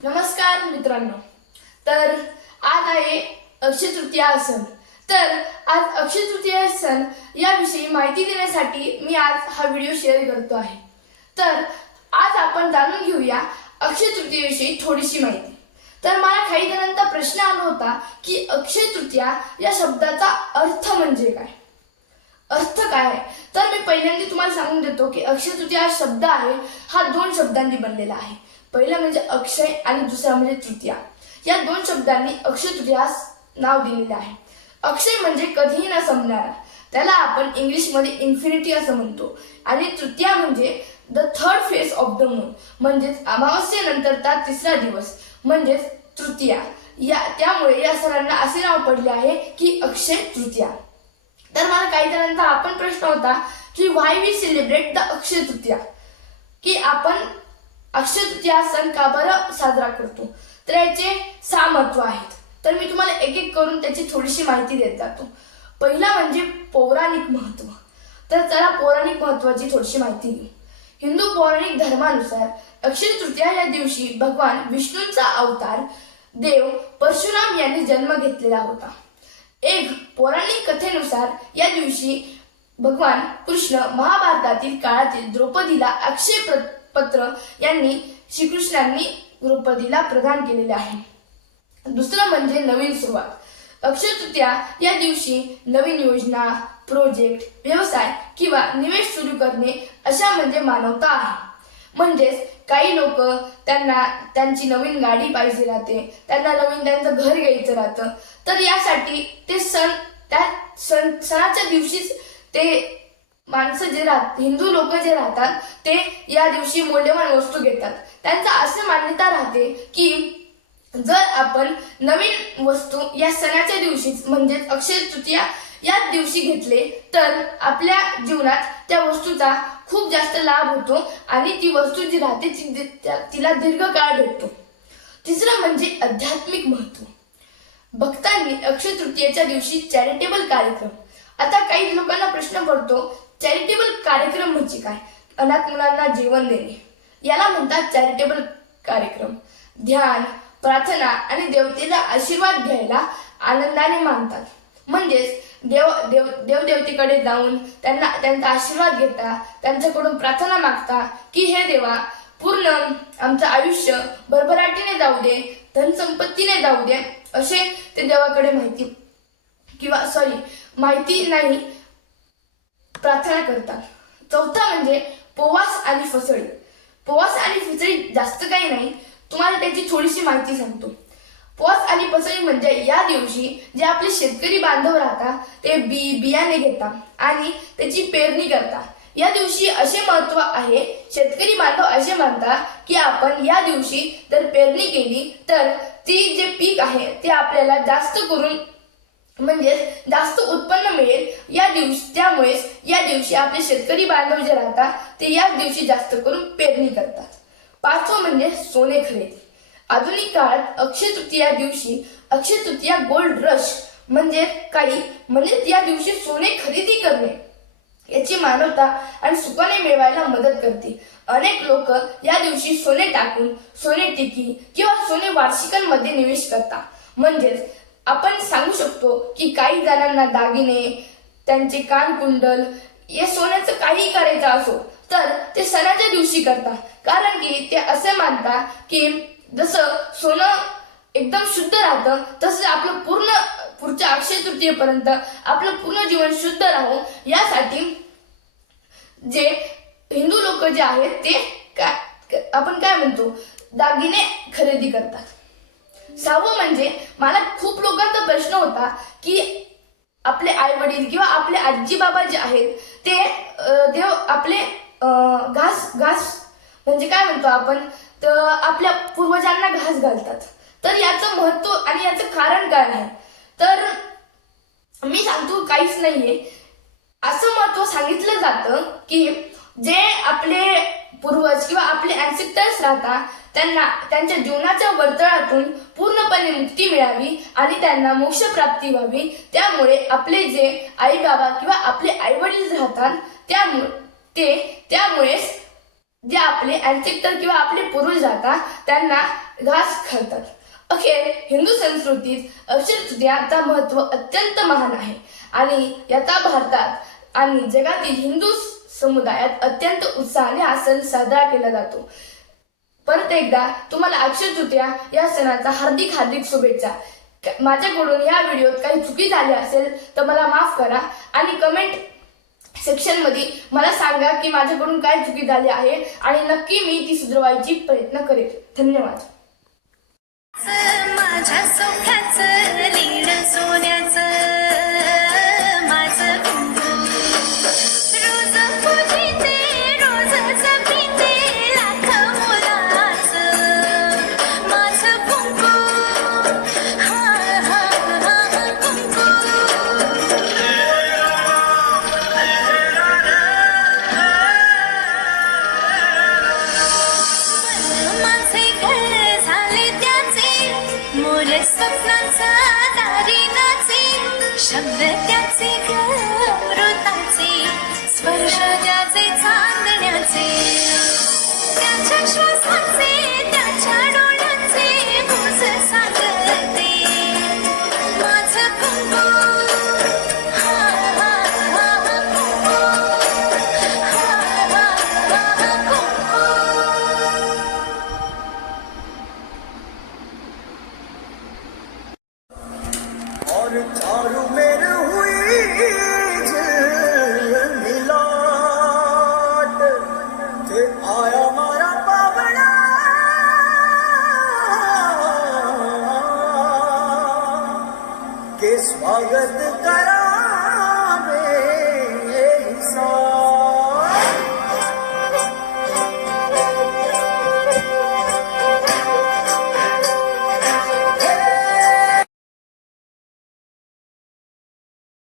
नमस्कार मित्रांनो. तर आज आहे अक्षय तृतीया सण. तर आज अक्षय तृतीया सण याविषयी माहिती देण्यासाठी मी आज हा व्हिडिओ शेअर करतो आहे. तर आज आपण जाणून घेऊया अक्षय तृतीयेविषयी थोडीशी माहिती. तर मला काही जणांचा प्रश्न आला होता की अक्षय तृतीया या शब्दाचा अर्थ म्हणजे काय, अर्थ काय आहे. तर मी पहिल्यांदा तुम्हाला सांगून देतो की अक्षय तृतीया हा शब्द आहे, हा दोन शब्दांनी बनलेला आहे. पहिला म्हणजे अक्षय आणि दुसरा म्हणजे तृतीया. या दोन शब्दांनी अक्षय तृतीयास नाव दिलेले आहे. अक्षय म्हणजे कधीही न संपणारा, त्याला आपण इंग्लिशमध्ये इन्फिनिटी असं म्हणतो. आणि तृतीया म्हणजे the third phase of the moon, म्हणजेच अमावस्येनंतरचा तिसरा दिवस म्हणजेच तृतीया. त्यामुळे या सणांना असे नाव पडले आहे की अक्षय तृतीया. तर मला काही जणांचा हा पण प्रश्न होता की व्हाय we celebrate the Akshaya Tritiya, की आपण अक्षय तृतीया सण का बरं साजरा करतो. तर याचे 6 महत्व आहेत. तर मी तुम्हाला एक एक करून त्याची थोडीशी माहिती देत जातो. पहिला म्हणजे पौराणिक महत्व. तर चला पौराणिक महत्वाची थोडीशी माहिती घेऊ. हिंदू पौराणिक धर्मानुसार अक्षय तृतीया या दिवशी भगवान विष्णूंचा अवतार देव परशुराम यांनी जन्म घेतलेला होता. एक पौराणिक कथेनुसार या दिवशी भगवान कृष्ण महाभारतातील काळातील द्रौपदीला अक्षय पत्र यांनी श्रीकृष्णांनी द्रौपदीला प्रदान केलेले आहे. दुसरं म्हणजे नवीन सुरुवात. अक्षय तृतीया या दिवशी नवीन योजना, प्रोजेक्ट, व्यवसाय किंवा निवेश सुरू करणे अशा म्हणजे मानवता आहे. म्हणजेच काही लोक त्यांना त्यांची नवीन गाडी पाहिजे राहते, त्यांना नवीन त्यांचं घर घ्यायचं राहतं. तर यासाठी ते सणाच्या दिवशीच ते माणसं जे हिंदू लोक जे राहतात ते या दिवशी मौल्यवान वस्तू घेतात. त्यांचा असं मान्यता राहते की जर आपण नवीन वस्तू या सणाच्या दिवशीच म्हणजेच अक्षय तृतीया या दिवशी घेतले तर आपल्या जीवनात त्या वस्तूचा खूप जास्त लाभ होतो आणि ती वस्तू जी राहते तिला दीर्घकाळ भेटतो. तिसरं म्हणजे आध्यात्मिक महत्व. भक्तांनी अक्षय तृतीयेच्या दिवशी चॅरिटेबल कार्यक्रम. आता काही लोकांना प्रश्न पडतो चॅरिटेबल कार्यक्रम म्हणजे काय. अनाथ मुलांना जेवण देणे याला म्हणतात चॅरिटेबल कार्यक्रम. ध्यान, प्रार्थना आणि देवतेचा आशीर्वाद घ्यायला आनंदाने मानतात. म्हणजेच देवदेवतेकडे जाऊन त्यांचा आशीर्वाद घेता, त्यांच्याकडून प्रार्थना मागता की हे देवा पूर्ण आमचं आयुष्य भरभराटीने जाऊ दे, धनसंपत्तीने जाऊ दे, असे ते देवाकडे माहिती नाही प्रार्थना करतात. चौथा म्हणजे पोवास आणि फसळी. पोवास आणि फसळी जास्त काही नाही, तुम्हाला त्याची थोडीशी माहिती सांगतो. पोवास आणि फसळी म्हणजे या दिवशी जे आपले शेतकरी बांधव राहतात ते बियाणे घेतात आणि त्याची पेरणी करतात. या दिवशी असे महत्व आहे, शेतकरी बांधव असे मानतात की आपण या दिवशी जर पेरणी केली तर ती जे पीक आहे ते आपल्याला जास्त करून जास्त उत्पन्न मिळेल. त्यामुळेच या दिवशी आपले शेतकरी बांधव जे राहतात ते या दिवशी जास्त करून पेरणी करतात. पाचवं म्हणजे सोने खरेदी. आधुनिक काळात अक्षय तृतीया दिवशी अक्षय तृतीया गोल्ड रश म्हणजे या दिवशी सोने खरेदी करणे याची मानवता आणि सुखाने मिळवायला मदत करते. अनेक लोक या दिवशी सोने टाकून सोने टिकी किंवा सोने वार्षिकांमध्ये निवेश करतात. म्हणजेच आपण सांगू शकतो की काही जणांना दागिने, त्यांचे कानकुंडल या सोन्याचं काही करायचं असो तर ते सणाच्या दिवशी करतात. कारण की ते असे मानतात की जसं सोनं एकदम शुद्ध राहतं तसं आपलं पुढच्या अक्षय तृतीयेपर्यंत आपलं पूर्ण जीवन शुद्ध राहो यासाठी जे हिंदू लोक जे आहेत ते आपण काय म्हणतो दागिने खरेदी करतात. 6वं म्हणजे मला खूप लोकांचा प्रश्न होता की आपले आई वडील किंवा आपले आजी बाबा जे आहेत ते देव आपले घास म्हणजे काय म्हणतो आपण तर आपल्या पूर्वजांना घास घालतात. तर याचं महत्व आणि याचं कारण काय आहे तर मी सांगतो काहीच नाहीये. असं महत्व सांगितलं जातं की जे आपले पूर्वज किंवा आपले ॲन्सेस्टर्स राहतात त्यांना त्यांच्या जीवनाच्या वर्तुळातून पूर्णपणे मुक्ती मिळावी आणि त्यांना मोक्ष प्राप्ती व्हावी. त्यामुळे आपले जे आई बाबा किंवा आपले आई वडील राहतात त्यामुळेच जे आपले अँसेस्टर किंवा आपले पूर्वज जातात त्यांना घास घालतात. अखेर हिंदू संस्कृतीत अक्षय तृतीयाचा महत्त्व अत्यंत महान आहे आणि याचा भारतात आणि जगातील हिंदू समुदायात अत्यंत उत्साहाने हा सण साजरा केला जातो. परत एकदा तुम्हाला अक्षय तृतीया या सणाचा हार्दिक हार्दिक शुभेच्छा. माझ्याकडून या व्हिडिओत काही चुकी झाली असेल तर मला माफ करा आणि कमेंट सेक्शन मध्ये मला सांगा की माझ्याकडून काय चुकी झाली आहे आणि नक्की मी ती सुधारवायची प्रयत्न करेन. धन्यवाद. माझ्या सौख्याचं लीड सोन्याचं माझं कुंकू रोज पूजिते रोज जपिते लाख मोलाचं माझं कुंकू हा हा हा कुंकू माझे घर झाले त्याचे मोर स्वप्नाचा दारी नाचे शब्द त्याचे अमृताचे स्पर्श त्याचे चांदण्याचे त्याच्या श्वासाचे त्याच्या डोळ्याचे भूस सांगते माझं कुंकू हा हा हा कुंकू हा हा हा कुंकू और चारों मेर हुई मिलाट ते आया मारा पावड़ा के स्वागत करा